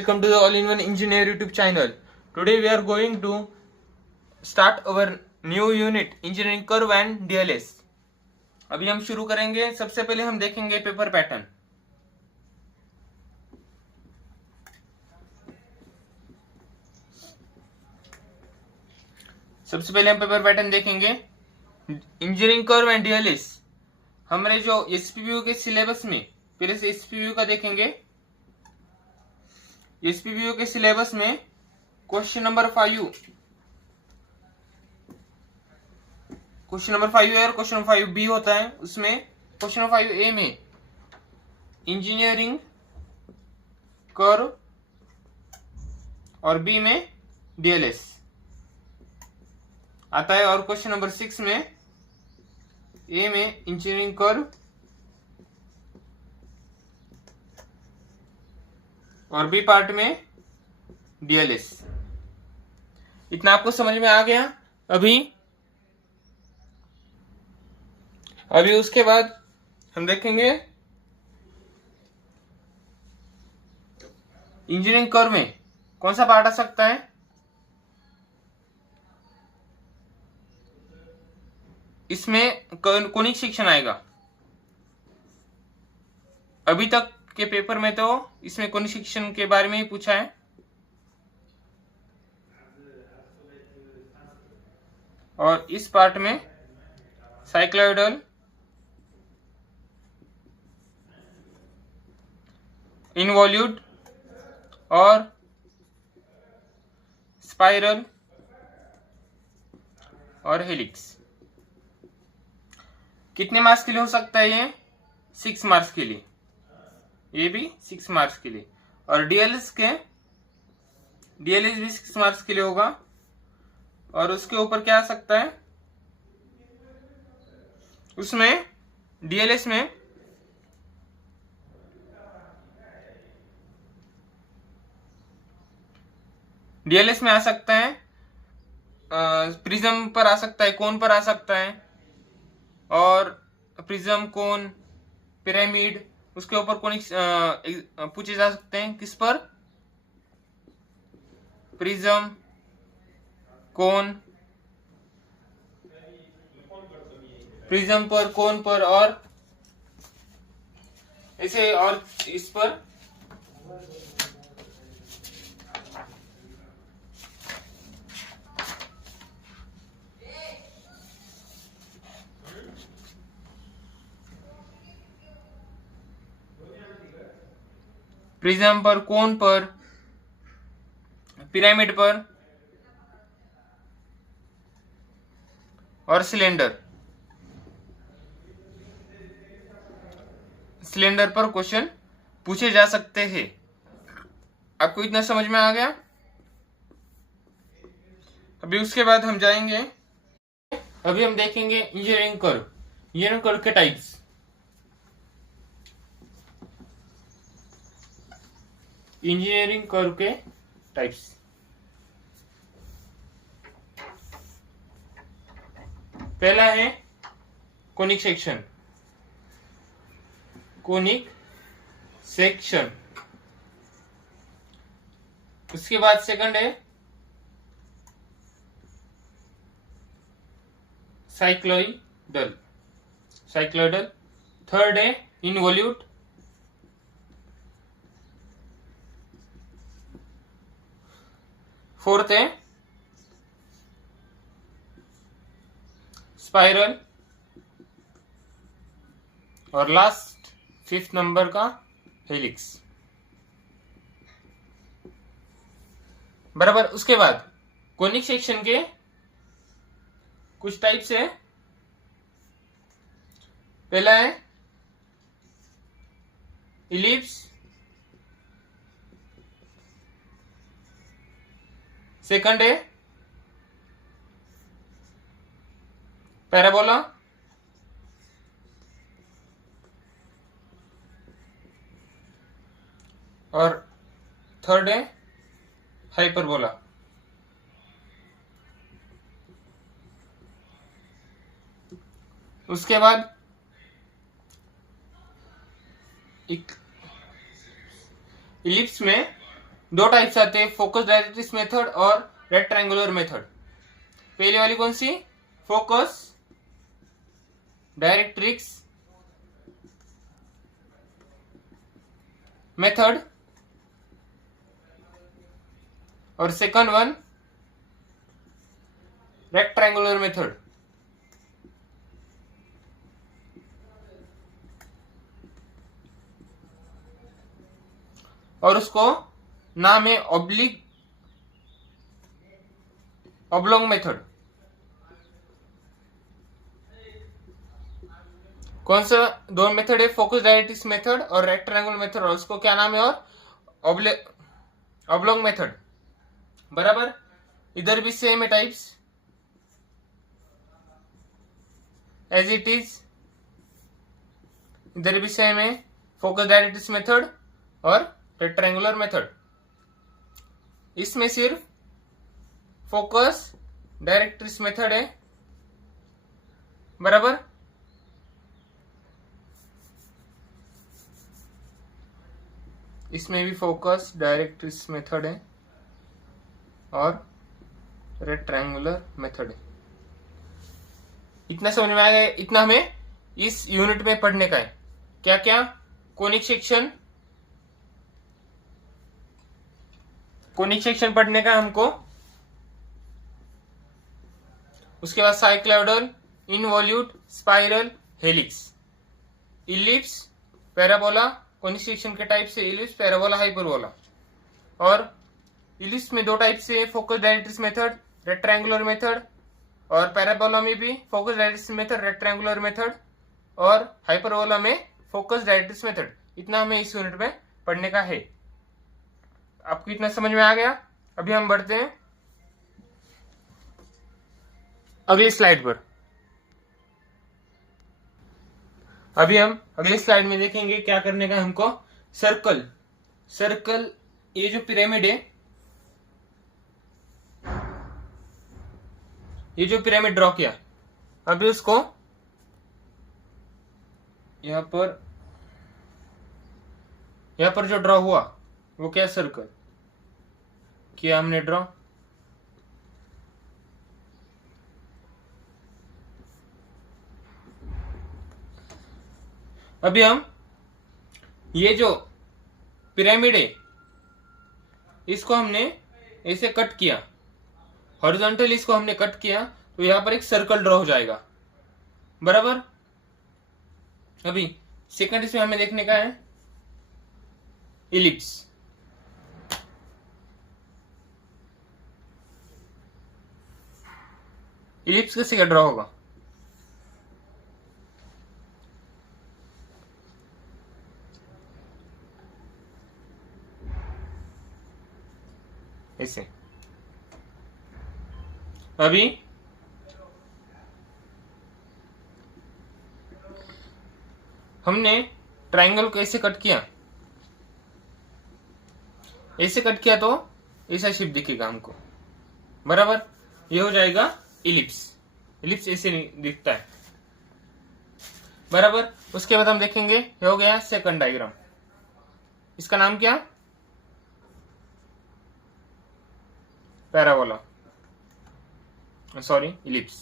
welcome to the All-in-One Engineer YouTube channel. Today we are going to start our new unit Engineering Curve and DLS. अभी हम शुरू करेंगे. सबसे पहले हम देखेंगे पेपर पैटर्न. सबसे पहले हम पेपर पैटर्न देखेंगे. इंजीनियरिंग कर्व एंड डीएलएस हमारे जो एसपीबीयू के सिलेबस में पहले से एसपीबीयू का देखेंगे. एसपीबीयू के सिलेबस में क्वेश्चन नंबर 5 है और क्वेश्चन नंबर 5B होता है. उसमें क्वेश्चन नंबर 5A में इंजीनियरिंग कर्व और बी में डीएलएस आता है. और क्वेश्चन नंबर 6 में ए में इंजीनियरिंग कर्व और बी पार्ट में डीएलएस. इतना आपको समझ में आ गया. अभी उसके बाद हम देखेंगे इंजीनियरिंग कर्व में कौन सा पार्ट आ सकता है. इसमें कोनिक सेक्शन आएगा. अभी तक के पेपर में तो इसमें कोनिक सेक्शन के बारे में ही पूछा है. और इस पार्ट में साइक्लॉइडल, इनवॉल्यूट और स्पाइरल और हेलिक्स. कितने मार्क्स के लिए हो सकता है ये? 6 मार्क्स के लिए. ये भी 6 मार्क्स के लिए. और डीएलएस भी 6 मार्क्स के लिए होगा. और उसके ऊपर क्या आ सकता है? उसमें डीएलएस में आ सकता है, प्रिज्म पर आ सकता है, कोन पर आ सकता है. और प्रिज्म, कोन, पिरामिड, उसके ऊपर कोनिक पूछे जा सकते हैं. किस पर? प्रिज्म, कोन, प्रिज्म पर, कोन पर और ऐसे. और इस पर प्रिज्म पर, कोन पर, पिरामिड पर और सिलेंडर पर क्वेश्चन पूछे जा सकते हैं. आपको इतना समझ में आ गया. अभी उसके बाद हम जाएंगे. अभी हम देखेंगे इंजीनियरिंग कर्व के टाइप्स. इंजीनियरिंग कर्व के टाइप्स. पहला है कोनिक सेक्शन. उसके बाद सेकंड है साइक्लॉइडल. थर्ड है इनवॉल्यूट. फोर्थ है स्पाइरल. और लास्ट 5th नंबर का हेलिक्स. बराबर. उसके बाद कोनिक सेक्शन के कुछ टाइप्स है. पहला है इलिप्स. सेकंड है पैराबोला. और थर्ड है हाइपरबोला. उसके बाद इलिप्स में दो टाइप्स आते हैं, फोकस डायरेक्ट्रिक्स मेथड और रेक्टेंगुलर मेथड। पहली वाली कौन सी? फोकस डायरेक्ट्रिक्स मेथड, और सेकंड वन रेक्टेंगुलर मेथड। और उसको नाम है ऑब्लोंग मेथड। कौन सा दो मेथड है? फोकस डायरेक्ट्रिक्स मेथड और रेक्टेंगुलर मेथड, और उसको क्या नाम है? और ऑब्लोंग मेथड। बराबर। इधर भी सेम है टाइप्स एज इट इज, इधर भी सेम है, फोकस डायरेक्ट्रिक्स मेथड और रेक्टेंगुलर मेथड। इसमें सिर्फ फोकस डायरेक्ट्रिक्स मेथड है। बराबर। इसमें भी फोकस डायरेक्ट्रिक्स मेथड है और रेक्टेंगुलर मेथड है। इतना समझ में आ गया? इतना हमें इस यूनिट में पढ़ने का है। क्या क्या? कोनिक सेक्शन, कोनिक सेक्शन पढ़ने का हमको। उसके बाद cycloidal, involute, spiral, helix, ellipse, parabola. Conic section के टाइप से इलिप्स, पैराबोला, हाइपरबोला। और इलिप्स में दो टाइप से, focus directrix method, rectangular method. और पैराबोला में भी focus directrix method, rectangular method. और हाइपरबोला में फोकस डायरेक्ट्रिक्स मेथड। इतना हमें इस यूनिट में पढ़ने का है। आपको इतना समझ में आ गया? अभी हम बढ़ते हैं अगली स्लाइड पर। अभी हम अगली स्लाइड में देखेंगे क्या करने का हमको। सर्कल, सर्कल, ये जो पिरामिड है, ये जो पिरामिड ड्रॉ किया, अभी उसको यहां पर जो ड्रॉ हुआ वो क्या? सर्कल किया हमने ड्रॉ। अभी हम ये जो पिरामिड है इसको हमने ऐसे कट किया, हॉरिजॉन्टल इसको हमने कट किया, तो यहां पर एक सर्कल ड्रॉ हो जाएगा। बराबर। अभी सेकंड इसमें हमें देखने का है इलिप्स। इलिप्स कैसे ड्रॉ होगा? ऐसे। अभी हमने ट्रायंगल को ऐसे कट किया, ऐसे कट किया तो ऐसा शेप दिखेगा हमको। बराबर। ये हो जाएगा इलिप्स। इलिप्स ऐसे दिखता है। बराबर। उसके बाद हम देखेंगे, ये हो गया सेकंड डायग्राम। इसका नाम क्या? Parabola, sorry ellipse.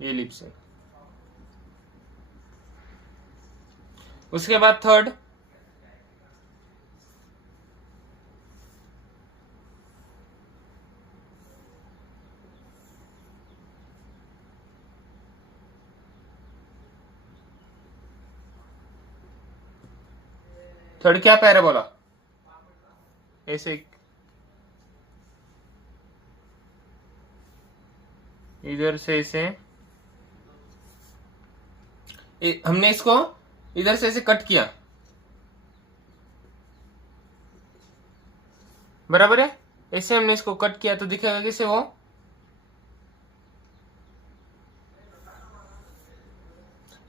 ये इलिप्स है। उसके बाद थर्ड, थर्ड क्या? पैराबोला। ऐसे इधर से ऐसे हमने इसको इधर से ऐसे कट किया। बराबर है। ऐसे हमने इसको कट किया तो दिखेगा कैसे? वो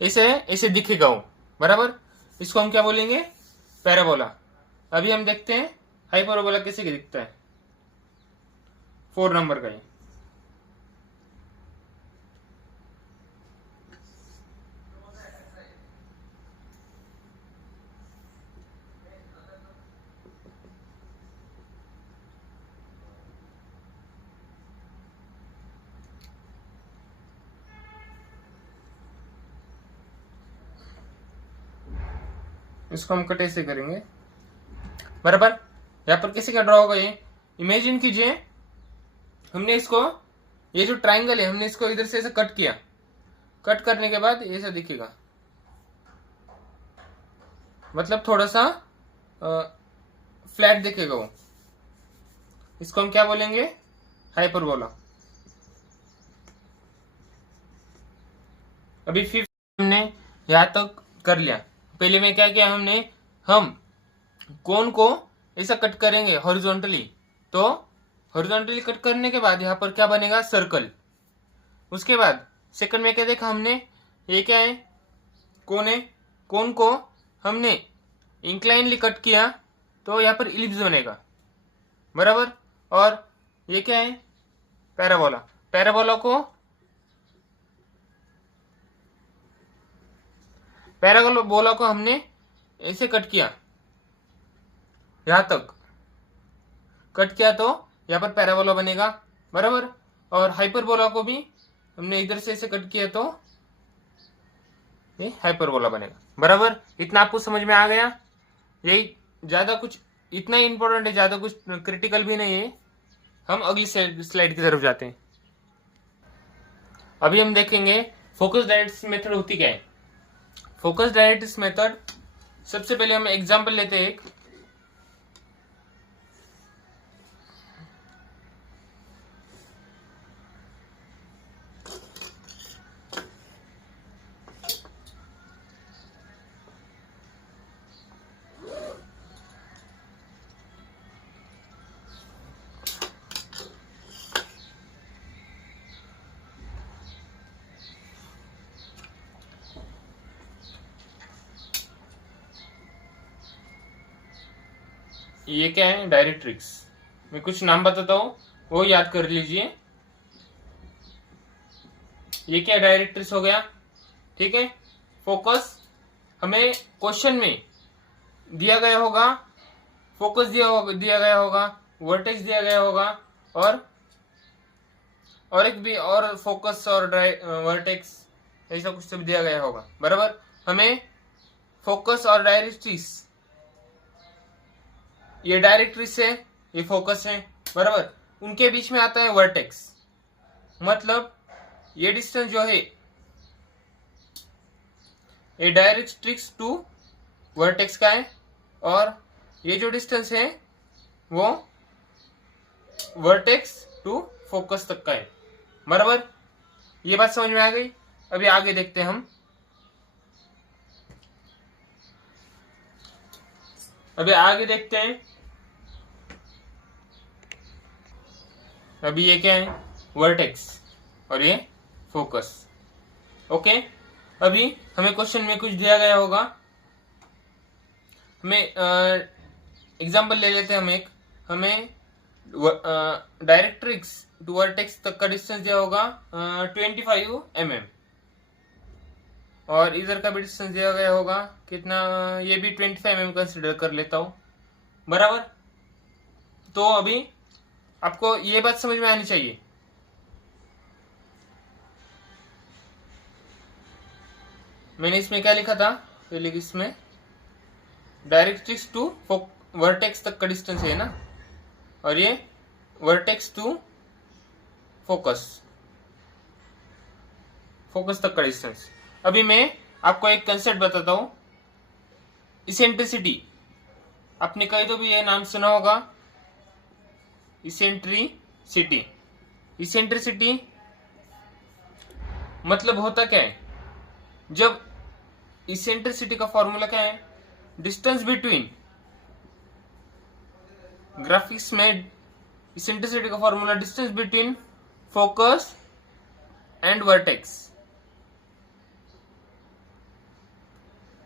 ऐसे ऐसे दिखेगा वो। बराबर। इसको हम क्या बोलेंगे? पैराबोला। अभी हम देखते हैं हाइपरबोला कैसे दिखता है। 4 नंबर का ये। इसको हम कट ऐसे करेंगे, बराबर। यहाँ पर कैसे क्या ड्रॉ होगा, ये इमेजिन कीजिए हमने इसको, ये जो ट्राइंगल है हमने इसको इधर से ऐसे कट किया, कट करने के बाद ऐसा दिखेगा, मतलब थोड़ा सा फ्लैट दिखेगा वो, इसको हम क्या बोलेंगे, हाइपरबोला। अभी फिफ्थ हमने यहां तक कर लिया। पहले में क्या किया हमने, हम कोन को ऐसा कट करेंगे हॉरिजॉन्टली, तो हॉरिजॉन्टली कट करने के बाद यहाँ पर क्या बनेगा, सर्कल। उसके बाद सेकंड में क्या देखा हमने, ये क्या है, कोन है, कोन को हमने इंक्लाइनली कट किया तो यहाँ पर इलिप्स बनेगा, बराबर। और ये क्या है, पैराबोला। पैराबोला को हमने ऐसे कट किया, यहां तक कट किया तो यहाँ पर पैराबोला बनेगा, बराबर। और हाइपरबोला को भी हमने इधर से ऐसे कट किया तो ये हाइपरबोला बनेगा, बराबर। इतना आपको समझ में आ गया, यही ज्यादा कुछ इतना इंपॉर्टेंट है, ज्यादा कुछ क्रिटिकल भी नहीं है। हम अगली स्लाइड की तरफ जाते हैं। अभी हम देखेंगे फोकस डायरेक्ट्रिक्स मेथड होती क्या है। फोकस डायरेक्ट्रिक्स मेथड, सबसे पहले हम एग्जांपल लेते हैं एक। ये क्या है, डायरेक्ट्रिक्स। मैं कुछ नाम बताता हूं, वो याद कर लीजिए। ये क्या डायरेक्ट्रिक्स हो गया, ठीक है। फोकस हमें क्वेश्चन में दिया गया होगा, फोकस दिया गया होगा, वर्टेक्स दिया गया होगा, और एक भी और फोकस और वर्टेक्स ऐसा कुछ सब दिया गया होगा, बराबर। हमें फोकस और डायरेक्ट्रिक्स, ये डायरेक्ट्रिक्स है, ये फोकस है, बराबर। उनके बीच में आता है वर्टेक्स, मतलब ये डिस्टेंस जो है, ये डायरेक्ट्रिक्स टू वर्टेक्स का है, और ये जो डिस्टेंस है वो वर्टेक्स टू फोकस तक का है, बराबर। ये बात समझ में आ गई। अभी आगे देखते हैं हम। अभी आगे देखते हैं। अभी ये क्या है, वर्टेक्स, और ये फोकस, ओके। अभी हमें क्वेश्चन में कुछ दिया गया होगा, हमें एग्जांपल ले लेते हैं हम एक। हमें डायरेक्ट्रिक्स टू वर्टेक्स तक का डिस्टेंस दिया होगा 25 mm, और इधर का भी डिस्टेंस दिया गया होगा कितना, ये भी 25 mm कंसिडर कर लेता हूं, बराबर। तो अभी आपको ये बात समझ में आनी चाहिए, मैंने इसमें क्या लिखा था पहले, इसमें डायरेक्ट्रिक्स टू वर्टेक्स तक का डिस्टेंस है ना, और ये वर्टेक्स टू फोकस तक का डिस्टेंस। अभी मैं आपको एक कंसेप्ट बताता हूं, इसेंट्रिसिटी। आपने कहीं तो भी ये नाम सुना होगा, इसेंट्रिसिटी। इसेंट्रिसिटी मतलब होता क्या है, जब इसेंट्रिसिटी का फॉर्मूला क्या है, डिस्टेंस बिटवीन, ग्राफिक्स में इसेंट्रिसिटी का formula distance between focus and vertex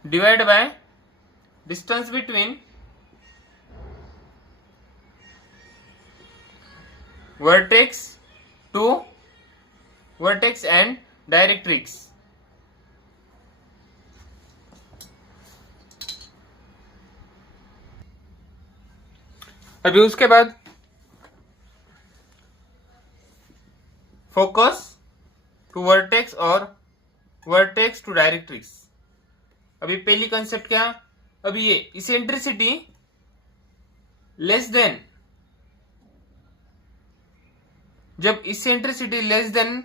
divide by distance between vertex and directrix. अभी उसके बाद फोकस टू वर्टेक्स और वर्टेक्स टू डायरेक्ट्रिक्स। अभी पहली कंसेप्ट क्या, अब ये इसेंट्रिसिटी लेस देन, जब इसेंट्रिसिटी लेस देन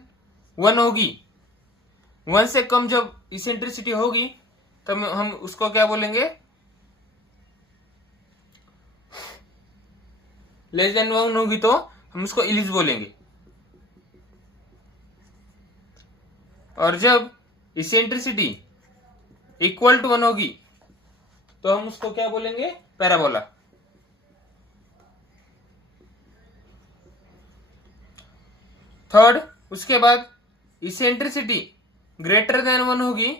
1 होगी, 1 से कम जब इसेंट्रिसिटी होगी तब हम उसको क्या बोलेंगे, लेस देन 1 होगी तो हम उसको इलिप्स बोलेंगे। और जब इसेंट्रिसिटी इक्वल टू 1 होगी तो हम उसको क्या बोलेंगे, पैराबोला। थर्ड, उसके बाद इसेंट्रिसिटी ग्रेटर देन 1 होगी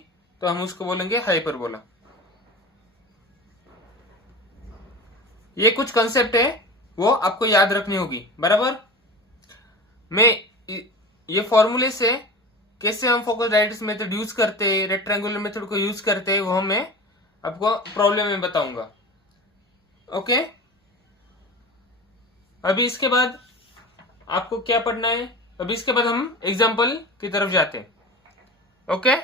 तो हम उसको बोलेंगे हाइपरबोला। ये कुछ कंसेप्ट है वो आपको याद रखनी होगी, बराबर। मैं ये फॉर्मूले से कैसे हम फोकस डायरेक्ट्रिक्स मेथड यूज करते हैं, रेक्टेंगुलर मेथड को यूज करते हैं, वो मैं आपको प्रॉब्लम में बताऊंगा। ओके, अभी इसके बाद आपको क्या पढ़ना है, अभी इसके बाद हम एग्जाम्पल की तरफ जाते हैं। ओके।